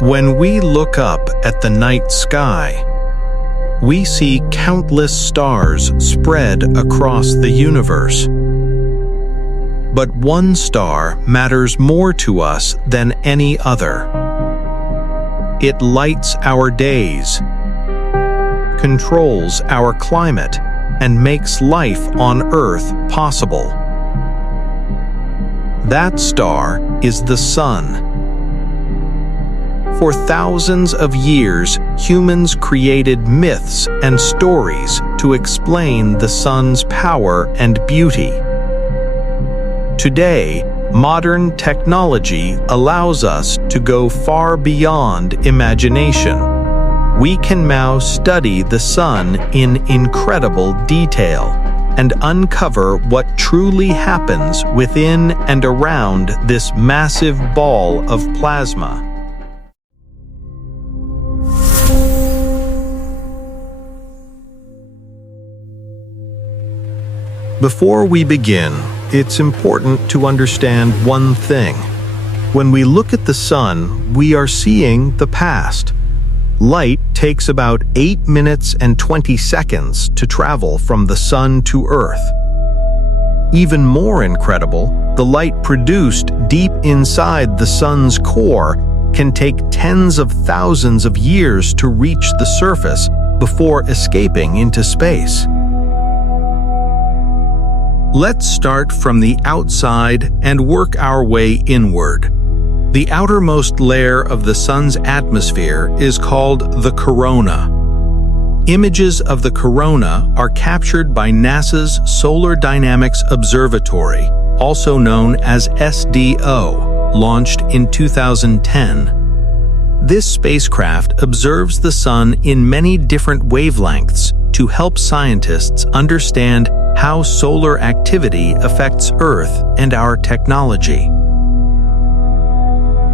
When we look up at the night sky, we see countless stars spread across the universe. But one star matters more to us than any other. It lights our days, controls our climate, and makes life on Earth possible. That star is the Sun. For thousands of years, humans created myths and stories to explain the Sun's power and beauty. Today, modern technology allows us to go far beyond imagination. We can now study the Sun in incredible detail and uncover what truly happens within and around this massive ball of plasma. Before we begin, it's important to understand one thing. When we look at the Sun, we are seeing the past. Light takes about 8 minutes and 20 seconds to travel from the Sun to Earth. Even more incredible, the light produced deep inside the Sun's core can take tens of thousands of years to reach the surface before escaping into space. Let's start from the outside and work our way inward. The outermost layer of the Sun's atmosphere is called the corona. Images of the corona are captured by NASA's Solar Dynamics Observatory, also known as SDO, launched in 2010. This spacecraft observes the Sun in many different wavelengths to help scientists understand how solar activity affects Earth and our technology.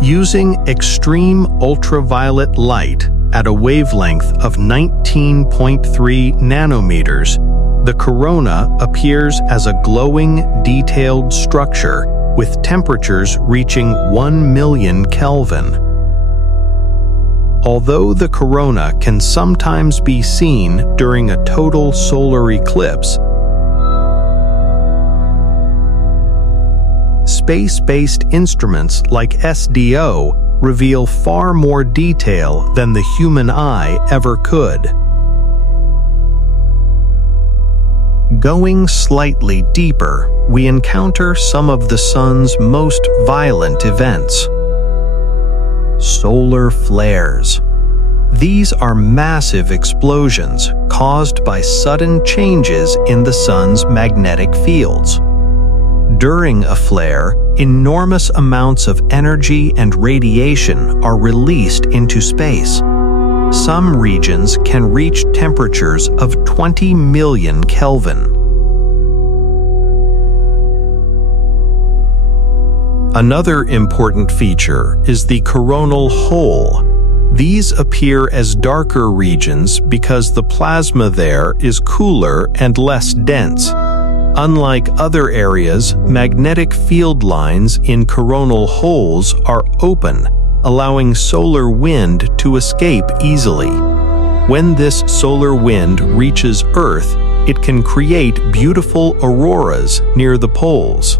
Using extreme ultraviolet light at a wavelength of 19.3 nanometers, the corona appears as a glowing, detailed structure with temperatures reaching 1 million Kelvin. Although the corona can sometimes be seen during a total solar eclipse, space-based instruments like SDO reveal far more detail than the human eye ever could. Going slightly deeper, we encounter some of the Sun's most violent events. Solar flares. These are massive explosions caused by sudden changes in the Sun's magnetic fields. During a flare, enormous amounts of energy and radiation are released into space. Some regions can reach temperatures of 20 million Kelvin. Another important feature is the coronal hole. These appear as darker regions because the plasma there is cooler and less dense. Unlike other areas, magnetic field lines in coronal holes are open, allowing solar wind to escape easily. When this solar wind reaches Earth, it can create beautiful auroras near the poles.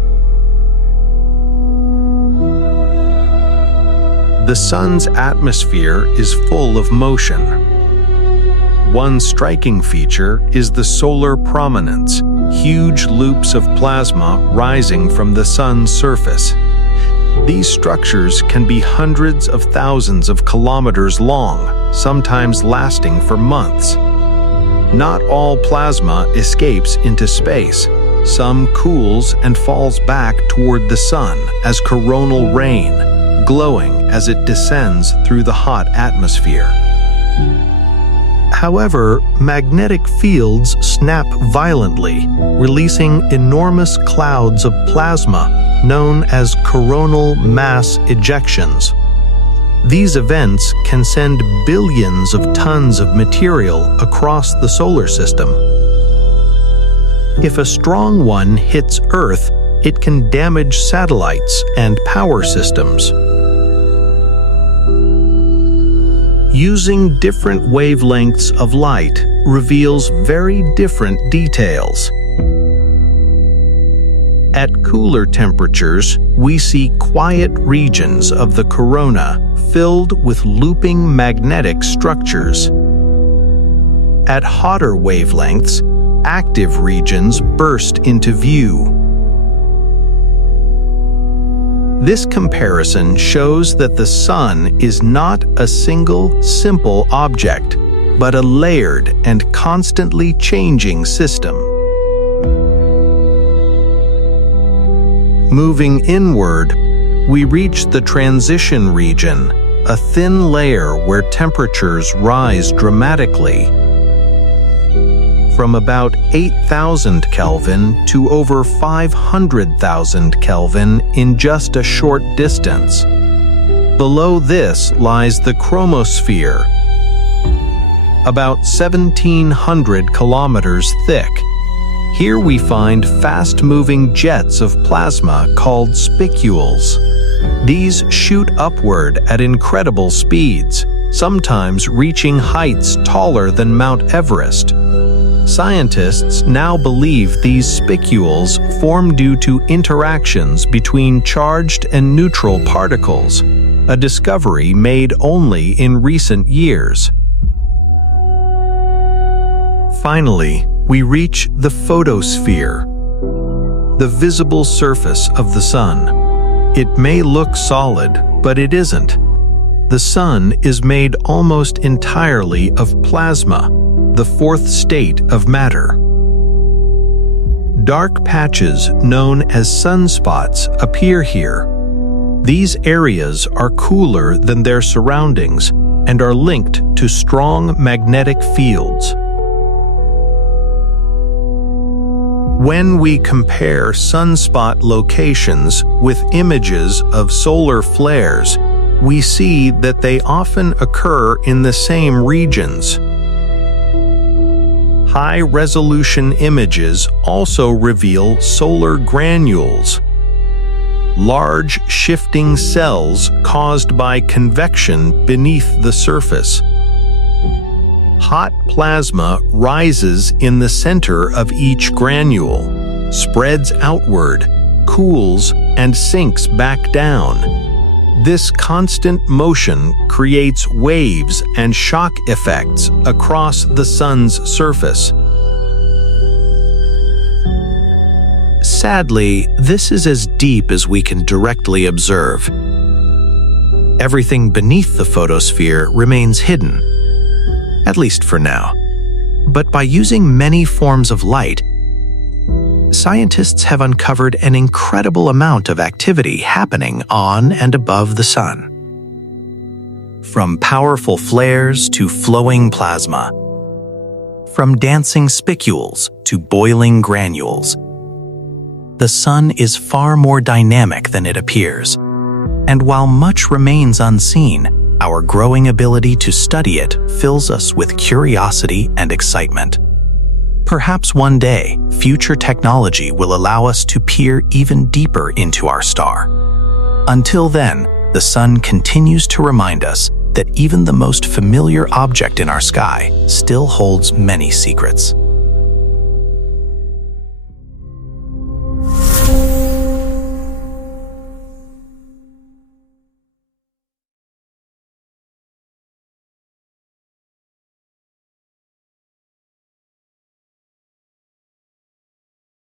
The Sun's atmosphere is full of motion. One striking feature is the solar prominence, huge loops of plasma rising from the Sun's surface. These structures can be hundreds of thousands of kilometers long, sometimes lasting for months. Not all plasma escapes into space. Some cools and falls back toward the Sun as coronal rain, glowing as it descends through the hot atmosphere. However, magnetic fields snap violently, releasing enormous clouds of plasma known as coronal mass ejections. These events can send billions of tons of material across the solar system. If a strong one hits Earth, it can damage satellites and power systems. using different wavelengths of light reveals very different details. At cooler temperatures, we see quiet regions of the corona filled with looping magnetic structures. At hotter wavelengths, active regions burst into view. This comparison shows that the Sun is not a single, simple object, but a layered and constantly changing system. Moving inward, we reach the transition region, a thin layer where temperatures rise dramatically. From about 8,000 Kelvin to over 500,000 Kelvin in just a short distance. Below this lies the Chromosphere, about 1,700 kilometers thick. Here we find fast-moving jets of plasma called spicules. These shoot upward at incredible speeds, sometimes reaching heights taller than Mount Everest. Scientists now believe these spicules form due to interactions between charged and neutral particles, a discovery made only in recent years. Finally, we reach the photosphere, the visible surface of the Sun. It may look solid, but it isn't. The Sun is made almost entirely of plasma, the fourth state of matter. Dark patches known as sunspots appear here. These areas are cooler than their surroundings and are linked to strong magnetic fields. When we compare sunspot locations with images of solar flares, we see that they often occur in the same regions. High-resolution images also reveal solar granules, large shifting cells caused by convection beneath the surface. Hot plasma rises in the center of each granule, spreads outward, cools, and sinks back down. This constant motion creates waves and shock effects across the Sun's surface. Sadly, this is as deep as we can directly observe. Everything beneath the photosphere remains hidden, at least for now. But by using many forms of light, scientists have uncovered an incredible amount of activity happening on and above the Sun. From powerful flares to flowing plasma, from dancing spicules to boiling granules, the Sun is far more dynamic than it appears. And while much remains unseen, our growing ability to study it fills us with curiosity and excitement. Perhaps one day, future technology will allow us to peer even deeper into our star. Until then, the Sun continues to remind us that even the most familiar object in our sky still holds many secrets.